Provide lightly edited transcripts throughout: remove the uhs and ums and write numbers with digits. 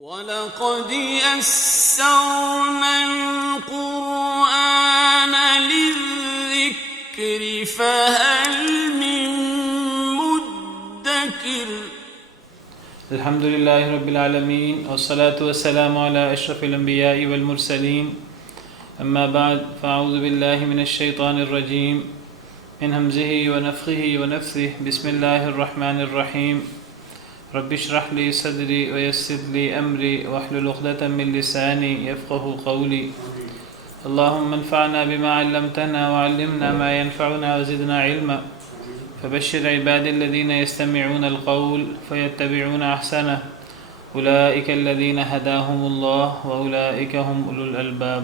وَلَقَدْ يَسَّرْنَا الْقُرْآنَ لِلذِّكْرِ فَهَلْ مِن مُّدَّكِرٍ الحمد للہ رب العالمین والصلاة والسلام علی اشرف الانبیاء والمرسلین اما بعد فاعوذ باللہ من الشیطان الرجیم من حمزہ ونفخہ ونفثہ بسم اللہ الرحمن الرحیم رب اشرح لی صدری ویسر لی امری واحلل عقدۃ من لسانی یفقہوا قولی اللہم انفعنا بما علمتنا وعلمنا ما ينفعنا وزدنا علما فبشر عباد الذين يستمعون القول فيتبعون أحسنه أولئك الذين هداهم الله وأولئك هم أولو الألباب.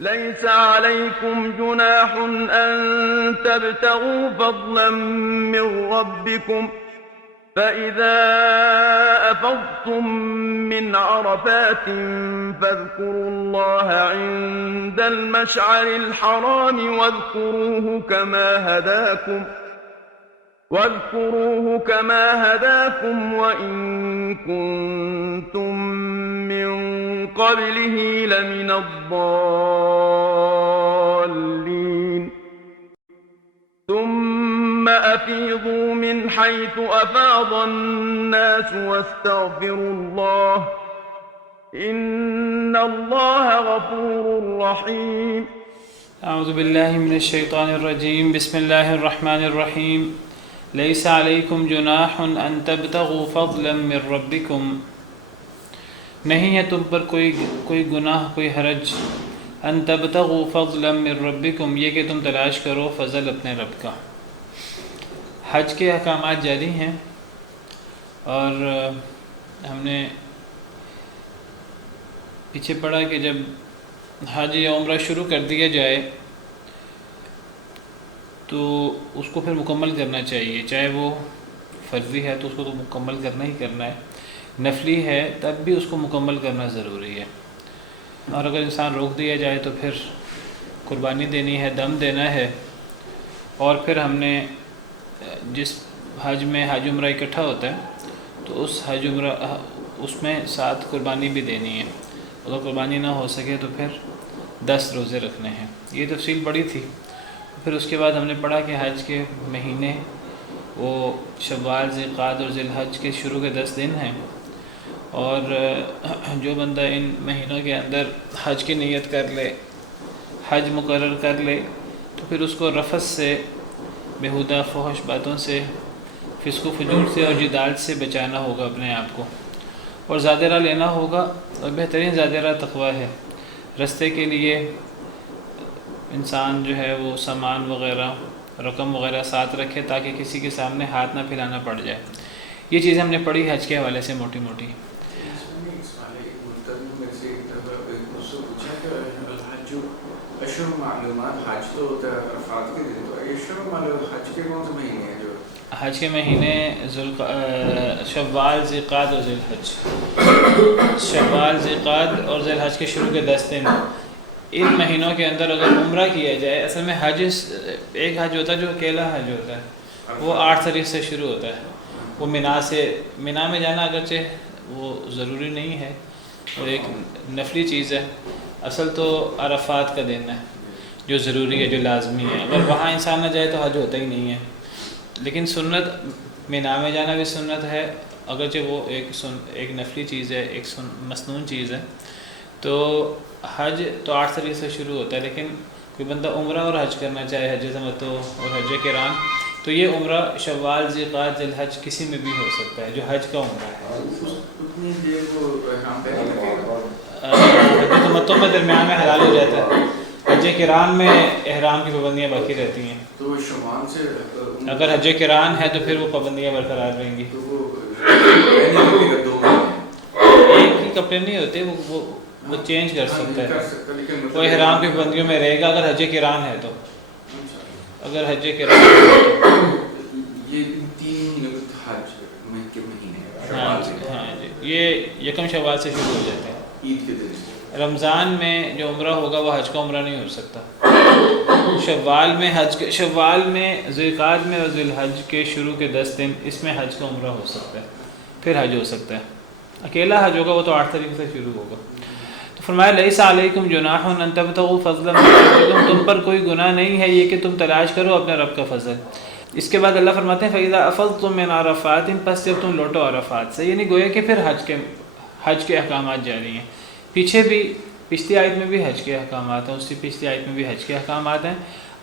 ليس عليكم جناح أن تبتغوا فضلا من ربكم فإذا أفضتم من عرفات فاذكروا الله عند المشعر الحرام واذكروه كما هداكم وإن كنتم من قبله لمن الضالين ثم أفيضوا من حيث أفاض الناس واستغفروا الله إن الله غفور رحيم. اعوذ باللہ من الشیطان الرجیم بسم اللہ الرحمن الرحیم لیس علیکم جناح ان تبتغوا فضلا من ربکم، نہیں ہے تم پر کوئی گناہ، کوئی حرج، ان تبتغوا فضلا من ربکم، یہ کہ تم تلاش کرو فضل اپنے رب کا۔ حج کے احکامات جاری ہیں اور ہم نے پیچھے پڑھا کہ جب حج یا عمرہ شروع کر دیا جائے تو اس کو پھر مکمل کرنا چاہیے، چاہے وہ فرضی ہے تو اس کو تو مکمل کرنا ہی کرنا ہے، نفلی ہے تب بھی اس کو مکمل کرنا ضروری ہے، اور اگر انسان روک دیا جائے تو پھر قربانی دینی ہے، دم دینا ہے، اور پھر ہم نے جس حج میں حج عمرہ اکٹھا ہوتا ہے تو اس حج عمرہ اس میں ساتھ قربانی بھی دینی ہے، اگر قربانی نہ ہو سکے تو پھر 10 روزے رکھنے ہیں۔ یہ تفصیل بڑی تھی۔ پھر اس کے بعد ہم نے پڑھا کہ حج کے مہینے وہ شوال، ذوالقعدہ اور ذی الحج کے شروع کے 10 دن ہیں، اور جو بندہ ان مہینوں کے اندر حج کی نیت کر لے، حج مقرر کر لے، تو پھر اس کو رفث سے، بیہودہ فحش باتوں سے، فسق و فجور سے اور جدال سے بچانا ہوگا اپنے آپ کو، اور زیادہ راہ لینا ہوگا، اور بہترین زیادہ راہ تقویٰ ہے۔ رستے کے لیے انسان جو ہے وہ سامان وغیرہ، رقم وغیرہ ساتھ رکھے تاکہ کسی کے سامنے ہاتھ نہ پھیلانا پڑ جائے۔ یہ چیزیں ہم نے پڑھی حج کے حوالے سے موٹی موٹی۔ حج کے مہینے شوال، ذوالقعدہ اور ذی الحج، شوال، ذوالقعدہ اور ذی الحج کے شروع کے 10 دن، ان مہینوں کے اندر اگر عمرہ کیا جائے، اصل میں حج ایک حج ہوتا ہے جو اکیلا حج ہوتا ہے، وہ 8 تاریخ سے شروع ہوتا ہے، وہ مینا میں جانا اگرچہ وہ ضروری نہیں ہے اور ایک نفلی چیز ہے، اصل تو عرفات کا دن ہے جو ضروری ہے، جو لازمی ہے، اگر وہاں انسان نہ جائے تو حج ہوتا ہی نہیں ہے۔ لیکن سنت مینا میں جانا بھی سنت ہے، اگرچہ وہ ایک نفلی چیز ہے، ایک مسنون چیز ہے، تو حج تو 8 تاریخ سے شروع ہوتا ہے، لیکن کوئی بندہ عمرہ اور حج کرنا چاہے، حج تمتع اور حج قران، تو یہ عمرہ شوال، ذوالقعدہ، ذی الحج کسی میں بھی ہو سکتا ہے جو حج کا عمرہ ہے۔ حج تمتع میں درمیان میں حلال ہو جاتا ہے، حج قران میں احرام کی پابندیاں باقی رہتی ہیں، اگر حج قران ہے تو پھر وہ پابندیاں برقرار رہیں گی۔ ایک ہی کپڑے نہیں ہوتے، وہ چینج کر سکتا ہے، وہ احرام کی پابندیوں میں رہے گا اگر حج قران ہے تو، اگر حج قران ہے تو ہاں جی، یہ یکم شوال سے شروع ہو جاتے ہیں۔ رمضان میں جو عمرہ ہوگا وہ حج کا عمرہ نہیں ہو سکتا، شوال میں ذوالقعدہ میں اور ذی الحج کے شروع کے 10 دن، اس میں حج کا عمرہ ہو سکتا ہے، پھر حج ہو سکتا ہے۔ اکیلا حج ہوگا وہ تو 8 تاریخ سے شروع ہوگا. تو فرمایا لیس علیکم جناح ان تبتغوا فضلا من ربکم، تم پر کوئی گناہ نہیں ہے یہ کہ تم تلاش کرو اپنے رب کا فضل. اس کے بعد اللہ فرماتے ہیں فَإِذَا أَفَضْتُم مِّنْ عَرَفَاتٍ، پس جب تم لوٹو عرفات سے، یعنی گویا کہ پھر حج کے احکامات جاری ہیں. پیچھے بھی پچھلی آیت میں بھی حج کے احکامات ہیں، اس سے پچھلی آیت میں بھی حج کے احکامات ہیں،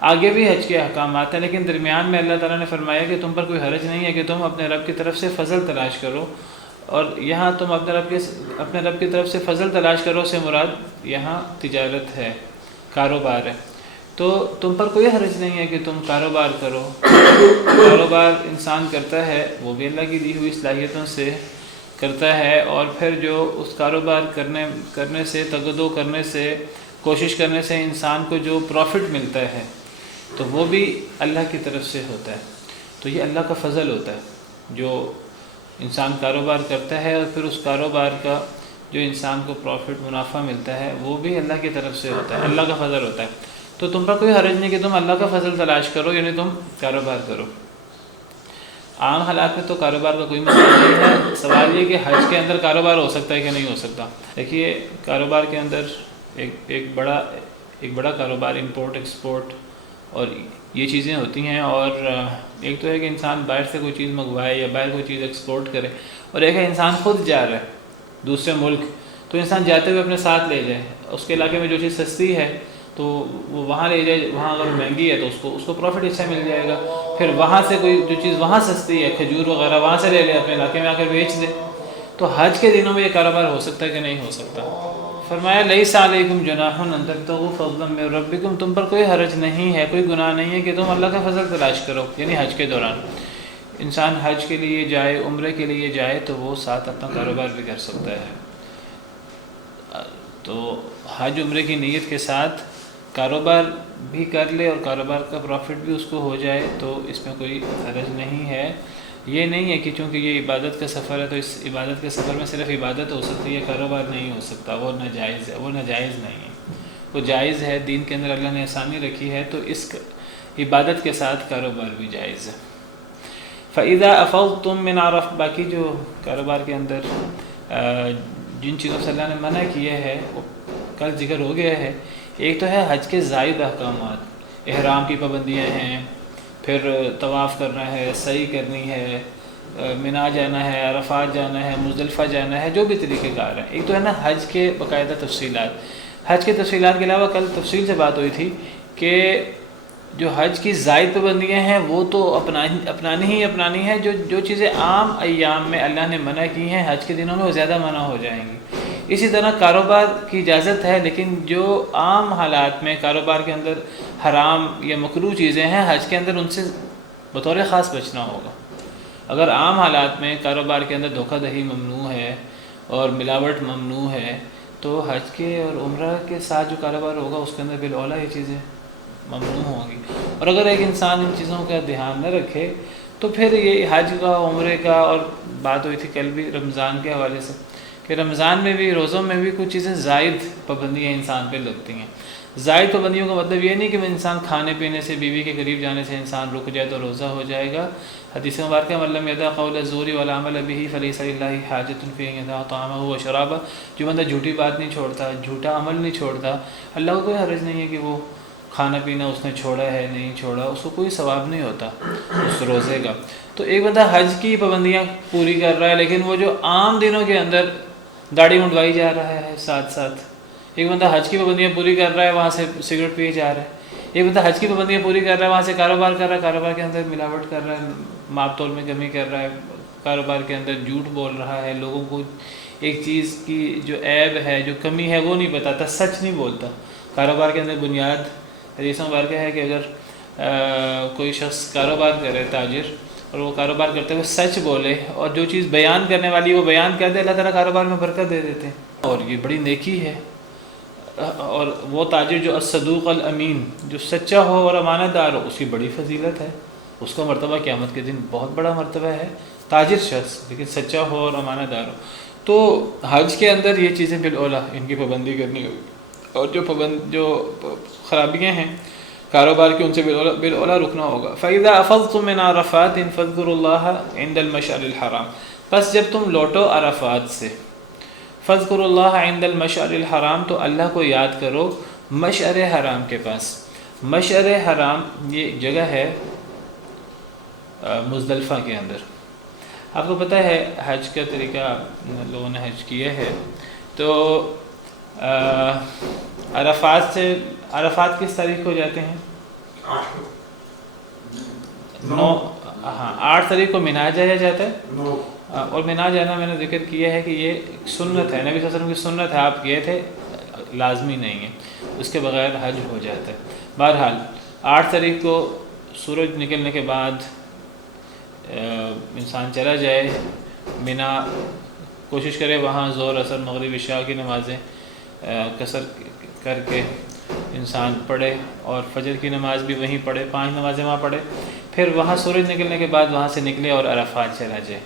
آگے بھی حج کے احکامات ہیں، لیکن درمیان میں اللہ تعالیٰ نے فرمایا کہ تم پر کوئی حرج نہیں ہے کہ تم اپنے رب کی طرف سے فضل تلاش کرو. اور یہاں تم اپنے رب کی طرف سے فضل تلاش کرو سے مراد یہاں تجارت ہے، کاروبار ہے. تو تم پر کوئی حرج نہیں ہے کہ تم کاروبار کرو. کاروبار انسان کرتا ہے وہ بھی اللہ کی دی ہوئی صلاحیتوں سے کرتا ہے، اور پھر جو اس کاروبار کرنے سے، تگدو کرنے سے، کوشش کرنے سے انسان کو جو پروفٹ ملتا ہے تو وہ بھی اللہ کی طرف سے ہوتا ہے. تو یہ اللہ کا فضل ہوتا ہے، جو انسان کاروبار کرتا ہے اور پھر اس کاروبار کا جو انسان کو پروفٹ منافع ملتا ہے وہ بھی اللہ کی طرف سے ہوتا ہے، اللہ کا فضل ہوتا ہے. تو تم پر کوئی حرج نہیں کہ تم اللہ کا فضل تلاش کرو، یعنی تم کاروبار کرو. عام حالات میں تو کاروبار کا کوئی مسئلہ نہیں ہے. سوال یہ کہ حج کے اندر کاروبار ہو سکتا ہے کہ نہیں ہو سکتا. دیکھیے کاروبار کے اندر ایک بڑا کاروبار امپورٹ ایکسپورٹ اور یہ چیزیں ہوتی ہیں. اور ایک تو ہے کہ انسان باہر سے کوئی چیز منگوائے یا باہر کوئی چیز ایکسپورٹ کرے، اور ایک ہے انسان خود جا رہا ہے دوسرے ملک. تو انسان جاتے ہوئے اپنے ساتھ لے جائے، اس کے علاقے میں جو چیز سستی ہے تو وہ وہاں لے جائے، وہاں اگر مہنگی ہے تو اس کو پروفٹ اچھا مل جائے گا. پھر وہاں سے کوئی جو چیز وہاں سستی ہے، کھجور وغیرہ، وہاں سے لے لے اپنے علاقے میں آ کر بیچ دے. تو حج کے دنوں میں یہ کاروبار ہو سکتا ہے کہ نہیں ہو سکتا. فرمایا لیس علیکم جناح ان تبتغوا فضلا من ربکم، تم پر کوئی حرج نہیں ہے، کوئی گناہ نہیں ہے کہ تم اللہ کا فضل تلاش کرو. یعنی حج کے دوران انسان حج کے لیے جائے، عمرے کے لیے جائے تو وہ ساتھ اپنا کاروبار بھی کر سکتا ہے. تو حج عمرے کی نیت کے ساتھ کاروبار بھی کر لے اور کاروبار کا پروفٹ بھی اس کو ہو جائے تو اس میں کوئی حرج نہیں ہے. یہ نہیں ہے کہ چونکہ یہ عبادت کا سفر ہے تو اس عبادت کے سفر میں صرف عبادت ہو سکتی ہے، کاروبار نہیں ہو سکتا، وہ ناجائز ہے. وہ ناجائز نہیں ہے، وہ جائز ہے. دین کے اندر اللہ نے آسانی رکھی ہے تو اس عبادت کے ساتھ کاروبار بھی جائز ہے. فَإِذَا أَفَضْتُم مِّنْ عَرَفَاتٍ، باقی جو کاروبار کے اندر جن چیزوں سے اللہ نے منع کیا ہے وہ کل ذکر ہو گیا ہے. ایک تو ہے حج کے زائد احکامات، احرام کی پابندیاں ہیں، پھر طواف کرنا ہے، سعی کرنی ہے، منا جانا ہے، عرفات جانا ہے، مزدلفہ جانا ہے، جو بھی طریقہ کار ہیں. ایک تو ہے نا حج کے باقاعدہ تفصیلات. حج کے تفصیلات کے علاوہ کل تفصیل سے بات ہوئی تھی کہ جو حج کی زائد پابندیاں ہیں وہ تو اپنانی ہے. جو چیزیں عام ایام میں اللہ نے منع کی ہیں حج کے دنوں میں وہ زیادہ منع ہو جائیں گی. اسی طرح کاروبار کی اجازت ہے، لیکن جو عام حالات میں کاروبار کے اندر حرام یا مکروہ چیزیں ہیں حج کے اندر ان سے بطور خاص بچنا ہوگا. اگر عام حالات میں کاروبار کے اندر دھوکہ دہی ممنوع ہے اور ملاوٹ ممنوع ہے تو حج کے اور عمرہ کے ساتھ جو کاروبار ہوگا اس کے اندر بالاولیٰ یہ چیزیں ممنوع ہوں گی. اور اگر ایک انسان ان چیزوں کا دھیان نہ رکھے تو پھر یہ حج کا، عمرے کا، اور بات ہوئی تھی کل بھی رمضان کے حوالے سے کہ رمضان میں بھی، روزوں میں بھی کچھ چیزیں زائد پابندیاں انسان پہ لگتی ہیں. زائد پابندیوں کا مطلب یہ نہیں کہ انسان کھانے پینے سے، بیوی کے قریب جانے سے انسان رک جائے تو روزہ ہو جائے گا. حدیث مبارکہ من لم یدع قول الزور والعمل به فلیس للہ حاجۃ فی ان یدع طعامہ وشرابہ، جو بندہ جھوٹی بات نہیں چھوڑتا، جھوٹا عمل نہیں چھوڑتا، اللہ کو کوئی حرج نہیں ہے کہ وہ کھانا پینا اس نے چھوڑا ہے نہیں چھوڑا، اس کو کوئی ثواب نہیں ہوتا اس روزے کا. تو ایک بندہ حج کی پابندیاں پوری کر رہا ہے لیکن وہ جو عام دنوں کے اندر داڑھی منڈوائی جا رہا ہے، ساتھ ایک بندہ حج کی پابندیاں پوری کر رہا ہے وہاں سے سگریٹ پیے جا رہا ہے. ایک بندہ حج کی پابندیاں پوری کر رہا ہے وہاں سے کاروبار کر رہا ہے، کاروبار کے اندر ملاوٹ کر رہا ہے، ماپ تول میں کمی کر رہا ہے، کاروبار کے اندر جھوٹ بول رہا ہے، لوگوں کو ایک چیز کی جو عیب ہے، جو کمی ہے وہ نہیں بتاتا، سچ نہیں بولتا. کاروبار کے اندر بنیاد حدیث مبارکہ ہے کہ اگر کوئی شخص کاروبار کرے، تاجر، اور وہ کاروبار کرتے ہوئے سچ بولے اور جو چیز بیان کرنے والی وہ بیان کر دے، اللہ تعالیٰ کاروبار میں برکت دے دیتے ہیں. اور یہ بڑی نیکی ہے. اور وہ تاجر جو الصدوق الامین، جو سچا ہو اور امانت دار ہو، اس کی بڑی فضیلت ہے. اس کا مرتبہ قیامت کے دن بہت بڑا مرتبہ ہے. تاجر شخص لیکن سچا ہو اور امانت دار ہو. تو حج کے اندر یہ چیزیں بالاولیٰ ان کی پابندی کرنی ہوگی. اور جو خرابیاں ہیں کاروبار کی ان سے بالاولیٰ رکنا ہوگا. فَإِذَا أَفَضْتُم مِّنْ عَرَفَاتٍ فَاذْكُرُوا اللَّهَ عِندَ الْمَشْعَرِ الْحَرَامِ، بس جب تم لوٹو عرفات سے، فاذکروا اللہ عند المشعر الحرام، تو اللہ کو یاد کرو مشعر حرام کے پاس۔ مشعر حرام یہ جگہ ہے مزدلفہ کے اندر۔ آپ کو پتہ ہے حج کا طریقہ، لوگوں نے حج کیا ہے تو عرفات کس تاریخ کو جاتے ہیں؟ 8 تاریخ کو مینا جایا جاتا ہے، اور مینا جانا میں نے ذکر کیا ہے کہ یہ سنت ہے، نبی صلی اللہ علیہ وسلم کی سنت ہے، آپ گئے تھے، لازمی نہیں ہے، اس کے بغیر حج ہو جاتا ہے۔ بہرحال 8 تاریخ کو سورج نکلنے کے بعد انسان چلا جائے مینا، کوشش کرے وہاں ظہر اثر مغرب عشاء کی نمازیں قصر کر کے انسان پڑھے، اور فجر کی نماز بھی وہیں پڑھے، 5 نمازیں وہاں پڑھے، پھر وہاں سورج نکلنے کے بعد وہاں سے نکلے اور عرفات چلا جائے۔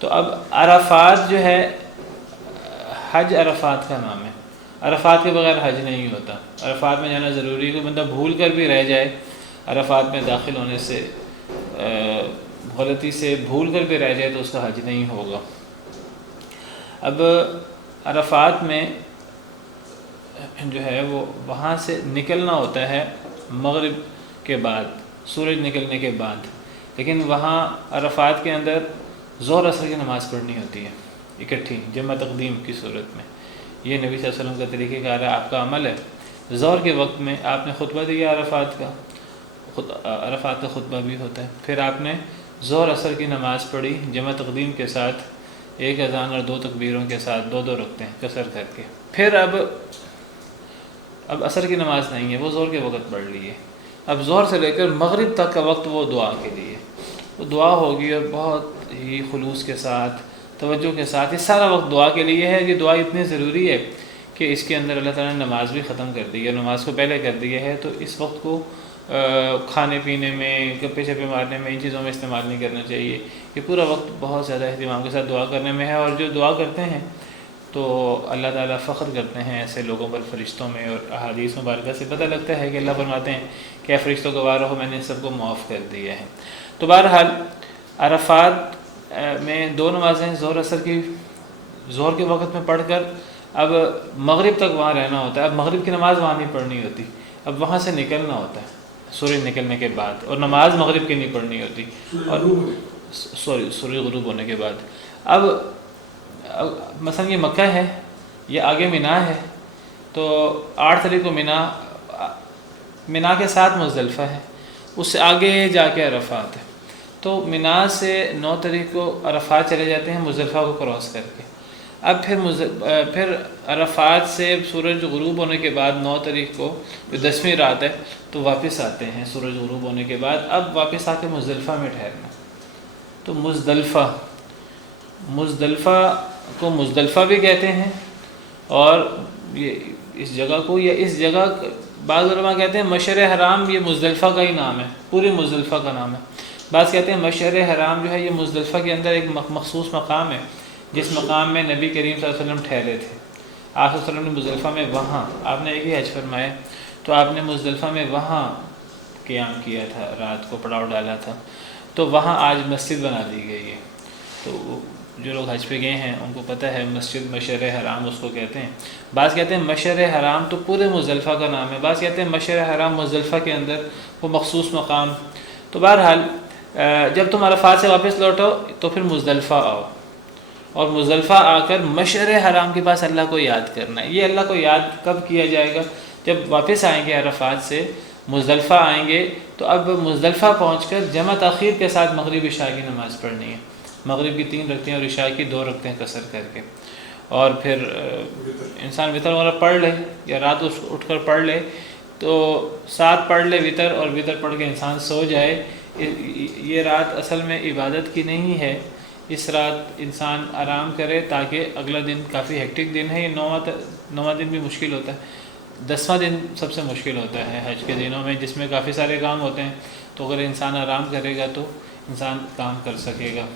تو اب عرفات جو ہے حج عرفات کا نام ہے، عرفات کے بغیر حج نہیں ہوتا، عرفات میں جانا ضروری ہے، کوئی بندہ بھول کر بھی رہ جائے عرفات میں داخل ہونے سے، غلطی سے بھول کر بھی رہ جائے تو اس کا حج نہیں ہوگا۔ اب عرفات میں جو ہے وہ وہاں سے نکلنا ہوتا ہے مغرب کے بعد، سورج نکلنے کے بعد، لیکن وہاں عرفات کے اندر ظہر اثر کی نماز پڑھنی ہوتی ہے اکٹھی جمع تقدیم کی صورت میں۔ یہ نبی صلی اللہ علیہ وسلم کا طریقہ کار ہے، آپ کا عمل ہے۔ ظہر کے وقت میں آپ نے خطبہ دیا عرفات کا خطبہ بھی ہوتا ہے، پھر آپ نے ظہر اثر کی نماز پڑھی جمع تقدیم کے ساتھ، 1 اذان اور 2 تکبیروں کے ساتھ، 2 رکعتیں قصر کر کے۔ پھر اب عصر کی نماز نہیں ہے، وہ ظہر کے وقت پڑھ لیے۔ اب ظہر سے لے کر مغرب تک کا وقت وہ دعا کے لیے، وہ دعا ہوگی، اور بہت ہی خلوص کے ساتھ، توجہ کے ساتھ، یہ سارا وقت دعا کے لیے ہے۔ یہ دعا اتنی ضروری ہے کہ اس کے اندر اللہ تعالیٰ نے نماز بھی ختم کر دی ہے، نماز کو پہلے کر دیا ہے، تو اس وقت کو کھانے پینے میں، گپے شپے مارنے میں، ان چیزوں میں استعمال نہیں کرنا چاہیے۔ یہ پورا وقت بہت زیادہ اہتمام کے ساتھ دعا کرنے میں ہے، اور جو دعا کرتے ہیں تو اللہ تعالیٰ فخر کرتے ہیں ایسے لوگوں پر، فرشتوں میں، اور احادیث مبارکہ سے پتہ لگتا ہے کہ اللہ فرماتے ہیں کہ اے فرشتوں گوار رہو میں نے سب کو معاف کر دیا ہے۔ تو بہرحال عرفات میں 2 نمازیں ظہر اثر کی ظہر کے وقت میں پڑھ کر اب مغرب تک وہاں رہنا ہوتا ہے۔ اب مغرب کی نماز وہاں نہیں پڑھنی ہوتی، اب وہاں سے نکلنا ہوتا ہے سورج نکلنے کے بعد، اور نماز مغرب کی نہیں پڑھنی ہوتی، اور سورج غروب ہونے کے بعد۔ اب مثلا یہ مکہ ہے، یہ آگے مینا ہے، تو 8 تاریخ کو مینا کے ساتھ مزدلفہ ہے، اس سے آگے جا کے عرفات ہے۔ تو مینا سے 9 تاریخ کو عرفات چلے جاتے ہیں مزدلفہ کو کراس کر کے۔ اب پھر عرفات سے سورج غروب ہونے کے بعد 9 تاریخ کو جو 10ویں رات ہے تو واپس آتے ہیں سورج غروب ہونے کے بعد، اب واپس آ کے مزدلفہ میں ٹھہرنا۔ تو مزدلفہ کو مزدلفہ بھی کہتے ہیں، اور یہ اس جگہ کو، یا اس جگہ بعض علماء کہتے ہیں مشعر حرام یہ مزدلفہ کا ہی نام ہے، پوری مزدلفہ کا نام ہے۔ بعض کہتے ہیں مشعر حرام جو ہے یہ مزدلفہ کے اندر ایک مخصوص مقام ہے، جس مقام میں نبی کریم صلی اللہ علیہ وسلم ٹھہرے تھے۔ آپ صلی اللہ علیہ وسلم نے مزدلفہ میں وہاں، آپ نے ایک ہی حج فرمایا تو آپ نے مزدلفہ میں وہاں قیام کیا تھا، رات کو پڑاؤ ڈالا تھا، تو وہاں آج مسجد بنا دی گئی ہے۔ تو جو لوگ حج پہ گئے ہیں ان کو پتہ ہے مسجد مشعر حرام اس کو کہتے ہیں۔ بعض کہتے ہیں مشعر حرام تو پورے مزدلفہ کا نام ہے، بعض کہتے ہیں مشعر حرام مزدلفہ کے اندر وہ مخصوص مقام۔ تو بہرحال جب تم عرفات سے واپس لوٹو تو پھر مزدلفہ آؤ، اور مزدلفہ آ کر مشعر حرام کے پاس اللہ کو یاد کرنا ہے۔ یہ اللہ کو یاد کب کیا جائے گا؟ جب واپس آئیں گے عرفات سے، مزدلفہ آئیں گے، تو اب مزدلفہ پہنچ کر جمع تاخیر کے ساتھ مغرب عشاء کی نماز پڑھنی ہے۔ مغرب کی 3 رکعتیں اور عشاء کی 2 رکعتیں قصر کر کے، اور پھر انسان وطر وغیرہ پڑھ لے، یا رات اٹھ کر پڑھ لے تو 7 پڑھ لے وطر، اور وطر پڑھ کے انسان سو جائے۔ یہ رات اصل میں عبادت کی نہیں ہے، اس رات انسان آرام کرے تاکہ اگلا دن کافی ہیکٹک دن ہے، یہ 9واں دن بھی مشکل ہوتا ہے، 10واں دن سب سے مشکل ہوتا ہے حج کے دنوں میں، جس میں کافی سارے کام ہوتے ہیں، تو اگر انسان آرام کرے گا تو انسان کام کر سکے گا۔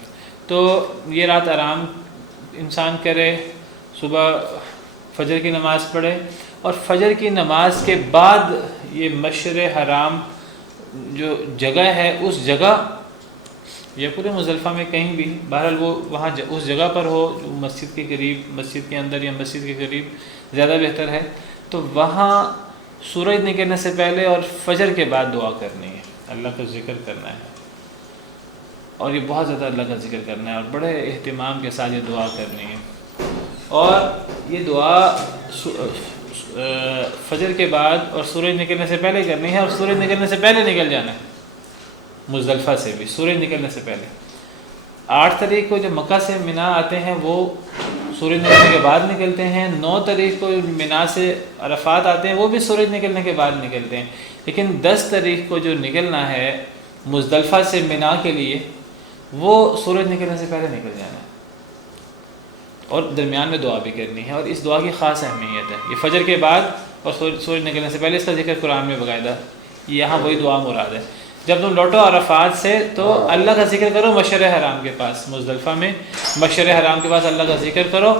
تو یہ رات آرام انسان کرے، صبح فجر کی نماز پڑھے، اور فجر کی نماز کے بعد یہ مشعر حرام جو جگہ ہے اس جگہ یا پورے مزدلفہ میں کہیں بھی، بہرحال وہ وہاں اس جگہ پر ہو جو مسجد کے قریب، مسجد کے اندر یا مسجد کے قریب زیادہ بہتر ہے، تو وہاں سورج نکلنے سے پہلے اور فجر کے بعد دعا کرنی ہے، اللہ کا ذکر کرنا ہے، اور یہ بہت زیادہ اللہ کا ذکر کرنا ہے اور بڑے اہتمام کے ساتھ یہ دعا کرنی ہے. اور یہ دعا فجر کے بعد اور سورج نکلنے سے پہلے کرنی ہے، اور سورج نکلنے سے پہلے نکل جانا ہے مزدلفہ سے بھی، سورج نکلنے سے پہلے. 8 تاریخ کو جب مکہ سے مینا آتے ہیں وہ سورج نکلنے کے بعد نکلتے ہیں. 9 تاریخ کو مینا سے عرفات آتے ہیں وہ بھی سورج نکلنے کے بعد نکلتے ہیں. لیکن 10 تاریخ کو جو نکلنا ہے مزدلفہ سے مینا کے لیے وہ سورج نکلنے سے پہلے نکل جانا ہے، اور درمیان میں دعا بھی کرنی ہے. اور اس دعا کی خاص اہمیت ہے. یہ فجر کے بعد اور سورج نکلنے سے پہلے اس کا ذکر قرآن میں باقاعدہ، یہاں وہی دعا مراد ہے. جب تم لوٹو عرفات سے تو اللہ کا ذکر کرو مشعر حرام کے پاس، مزدلفہ میں مشعر حرام کے پاس اللہ کا ذکر کرو.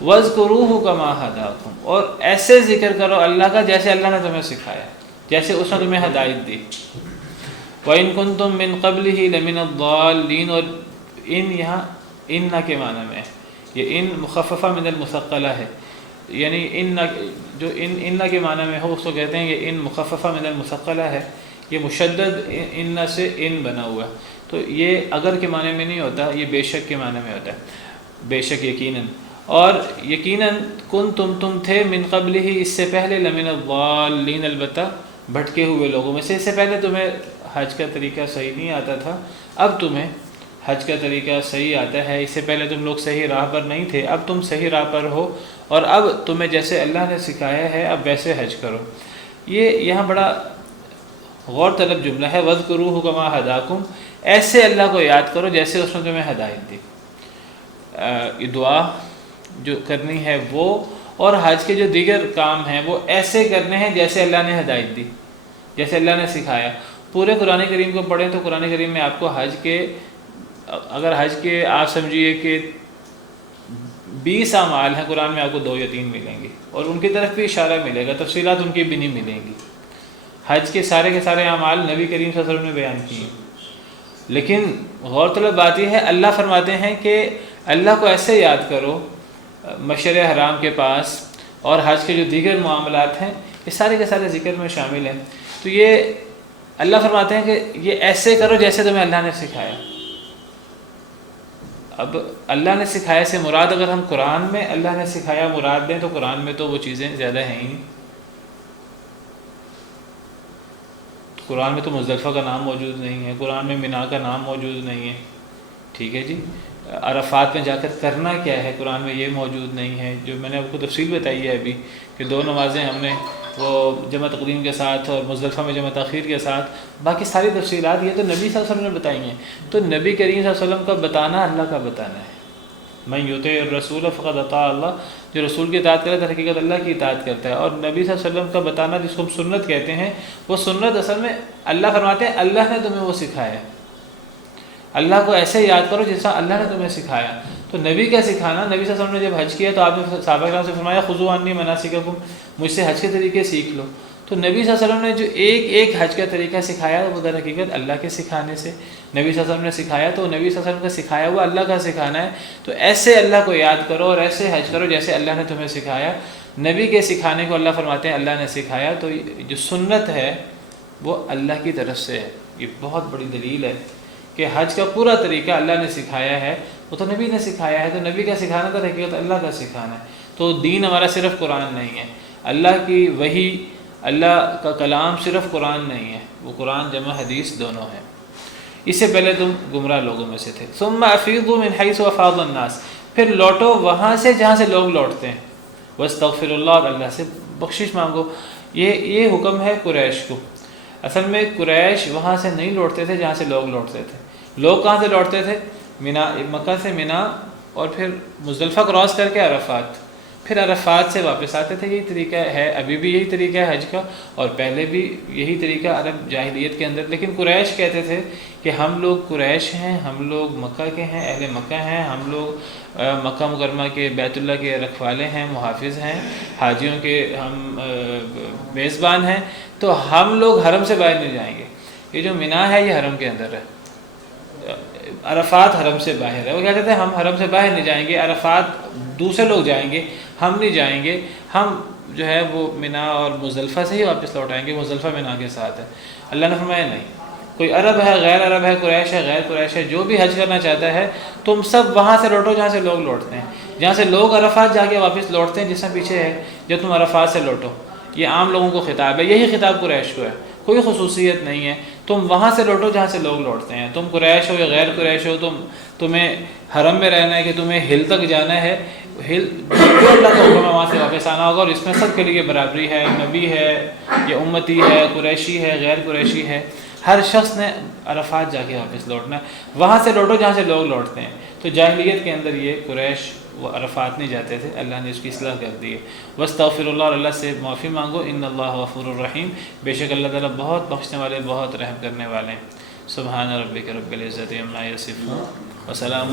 وَاذْكُرُوهُ كَمَا هَدَاكُمْ، اور ایسے ذکر کرو اللہ کا جیسے اللہ نے تمہیں سکھایا، جیسے اس نے تمہیں ہدایت دی. وَإِن كُنتُم مِّن قَبْلِهِ لَمِنَ الضَّالِّينَ، اور ان یہاں ان کے معنی میں ہے، یہ ان مخففہ من المثقلہ ہے، یعنی ان جو ان کے معنی میں ہو اس کو کہتے ہیں یہ ان مخففہ من المثقلہ ہے. یہ مشدد ان سے ان بنا ہوا ہے، تو یہ اگر کے معنی میں نہیں ہوتا، یہ بے شک کے معنی میں ہوتا ہے، بے شک یقیناً. اور یقیناً تم تھے من قبل ہی، اس سے پہلے لمن الضالین، البتہ بھٹکے ہوئے لوگوں میں سے. اس سے پہلے تمہیں حج کا طریقہ صحیح نہیں آتا تھا، اب تمہیں حج کا طریقہ صحیح آتا ہے. اس سے پہلے تم لوگ صحیح راہ پر نہیں تھے، اب تم صحیح راہ پر ہو، اور اب تمہیں جیسے اللہ نے سکھایا ہے اب ویسے حج کرو. یہ یہاں بڑا غور طلب جملہ ہے. وَاذْكُرُوهُ كَمَا هَدَاكُمْ، ایسے اللہ کو یاد کرو جیسے اس نے تمہیں ہدایت دی. یہ دعا جو کرنی ہے وہ، اور حج کے جو دیگر کام ہیں وہ ایسے کرنے ہیں جیسے اللہ نے ہدایت دی، جیسے اللہ نے سکھایا. پورے قرآن کریم کو پڑھیں تو قرآن کریم میں آپ کو حج کے، اگر حج کے آپ سمجھیے کہ 20 اعمال ہیں، قرآن میں آپ کو 2 یا 3 ملیں گے، اور ان کی طرف بھی اشارہ ملے گا، تفصیلات ان کی بھی نہیں ملیں گی. حج کے سارے اعمال نبی کریم صلی اللہ علیہ وسلم نے بیان کیے. لیکن غور طلب بات یہ ہے، اللہ فرماتے ہیں کہ اللہ کو ایسے یاد کرو مشعر حرام کے پاس، اور حج کے جو دیگر معاملات ہیں یہ سارے کے سارے ذکر میں شامل ہیں. تو یہ اللہ فرماتے ہیں کہ یہ ایسے کرو جیسے تمہیں اللہ نے سکھایا. اب اللہ نے سکھایا سے مراد، اگر ہم قرآن میں اللہ نے سکھایا مراد دیں تو قرآن میں تو وہ چیزیں زیادہ ہیں ہی نہیں. قرآن میں تو مزدلفہ کا نام موجود نہیں ہے، قرآن میں مینا کا نام موجود نہیں ہے، ٹھیک ہے جی. عرفات میں جا کر کرنا کیا ہے قرآن میں یہ موجود نہیں ہے. جو میں نے آپ کو تفصیل بتائی ہے ابھی کہ 2 نمازیں ہم نے وہ جمع تقدیم کے ساتھ اور مزدلفہ میں جمع تاخیر کے ساتھ، باقی ساری تفصیلات یہ تو نبی صلی اللہ علیہ وسلم نے بتائی ہیں. تو نبی کریم صلی اللہ علیہ وسلم کا بتانا اللہ کا بتانا ہے. من یطیع الرسول فقد اطاع اللہ، جو رسول کی اطاعت کرے تو حقیقت اللہ کی اطاعت کرتا ہے. اور نبی صلی اللہ علیہ وسلم کا بتانا جس کو ہم سنت کہتے ہیں، وہ سنت اصل میں اللہ فرماتے ہیں اللہ نے تمہیں وہ سکھایا. اللہ کو ایسے یاد کرو جیسا اللہ نے تمہیں سکھایا. تو نبی کا سکھانا، نبی صلی اللہ علیہ وسلم نے جب حج کیا تو آپ نے صحابہ کرام سے فرمایا خذوا عنی مناسککم، مجھ سے حج کے طریقے سیکھ لو. تو نبی صلی اللہ علیہ وسلم نے جو ایک حج کا طریقہ سکھایا وہ در حقیقت اللہ کے سکھانے سے نبی صلی اللہ علیہ وسلم نے سکھایا، تو نبی صلی اللہ علیہ وسلم کا سکھایا ہوا اللہ کا سکھانا ہے. تو ایسے اللہ کو یاد کرو اور ایسے حج کرو جیسے اللہ نے تمہیں سکھایا. نبی کے سکھانے کو اللہ فرماتے ہیں اللہ نے سکھایا. تو جو سنت ہے وہ اللہ کی طرف سے ہے. یہ بہت بڑی دلیل ہے کہ حج کا پورا طریقہ اللہ نے سکھایا ہے، وہ تو نبی نے سکھایا ہے. تو نبی کا سکھانا تو حقیقت اللہ کا سکھانا ہے. تو دین ہمارا صرف قرآن نہیں ہے، اللہ کی وحی، اللہ کا کلام صرف قرآن نہیں ہے، وہ قرآن جمع حدیث دونوں ہیں. اس سے پہلے تم گمراہ لوگوں میں سے تھے. ثم افیضوا من حیث افاض الناس، پھر لوٹو وہاں سے جہاں سے لوگ لوٹتے ہیں. واستغفر اللہ، اور اللہ سے بخشش مانگو. یہ حکم ہے قریش کو. اصل میں قریش وہاں سے نہیں لوٹتے تھے جہاں سے لوگ لوٹتے تھے. لوگ کہاں سے لوٹتے تھے؟ مکہ سے مینا، اور پھر مزدلفہ کراس کر کے عرفات، پھر عرفات سے واپس آتے تھے. یہی طریقہ ہے، ابھی بھی یہی طریقہ ہے حج کا، اور پہلے بھی یہی طریقہ عرب جاہلیت کے اندر. لیکن قریش کہتے تھے کہ ہم لوگ قریش ہیں، ہم لوگ مکہ کے ہیں، اہل مکہ ہیں، ہم لوگ مکہ مکرمہ کے بیت اللہ کے رکھوالے ہیں، محافظ ہیں، حاجیوں کے ہم میزبان ہیں، تو ہم لوگ حرم سے باہر نہیں جائیں گے. یہ جو مینا ہے یہ حرم کے اندر ہے. عرفات حرم سے باہر ہے، وہ کہتے تھے ہم حرم سے باہر نہیں جائیں گے، عرفات دوسرے لوگ جائیں گے، ہم نہیں جائیں گے، ہم جو ہے وہ مینا اور مزدلفہ سے ہی واپس لوٹ آئیں گے، مزدلفہ مینا کے ساتھ ہے۔ اللہ نے فرمایا نہیں، کوئی عرب ہے، غیر عرب ہے، قریش ہے، غیر قریش ہے، جو بھی حج کرنا چاہتا ہے تم سب وہاں سے لوٹو جہاں سے لوگ لوٹتے ہیں، جہاں سے لوگ عرفات جا کے واپس لوٹتے ہیں، جس میں پیچھے ہے جو تم عرفات سے لوٹو۔ یہ عام لوگوں کو خطاب ہے، یہی خطاب قریش کو ہے، کوئی خصوصیت نہیں ہے، تم وہاں سے لوٹو جہاں سے لوگ لوٹتے ہیں، تم قریش ہو یا غیر قریش ہو، تمہیں حرم میں رہنا ہے کہ تمہیں ہل تک جانا ہے، ہل جو اللہ کا حکم ہے وہاں سے واپس آنا ہوگا، اور اس میں سب کے لیے برابری ہے، نبی ہے یا امتی ہے، قریشی ہے، غیر قریشی ہے، ہر شخص نے عرفات جا کے واپس لوٹنا ہے، وہاں سے لوٹو جہاں سے لوگ لوٹتے ہیں۔ تو جاہلیت کے اندر یہ قریش وہ عرفات نہیں جاتے تھے، اللہ نے اس کی اصلاح کر دی ہے۔ واستغفر اللہ، اور اللہ سے معافی مانگو، ان اللہ غفور الرحیم، بے شک اللہ تعالیٰ بہت بخشنے والے، بہت رحم کرنے والے ہیں۔ سبحان ربک رب العزت عما یصفون وسلام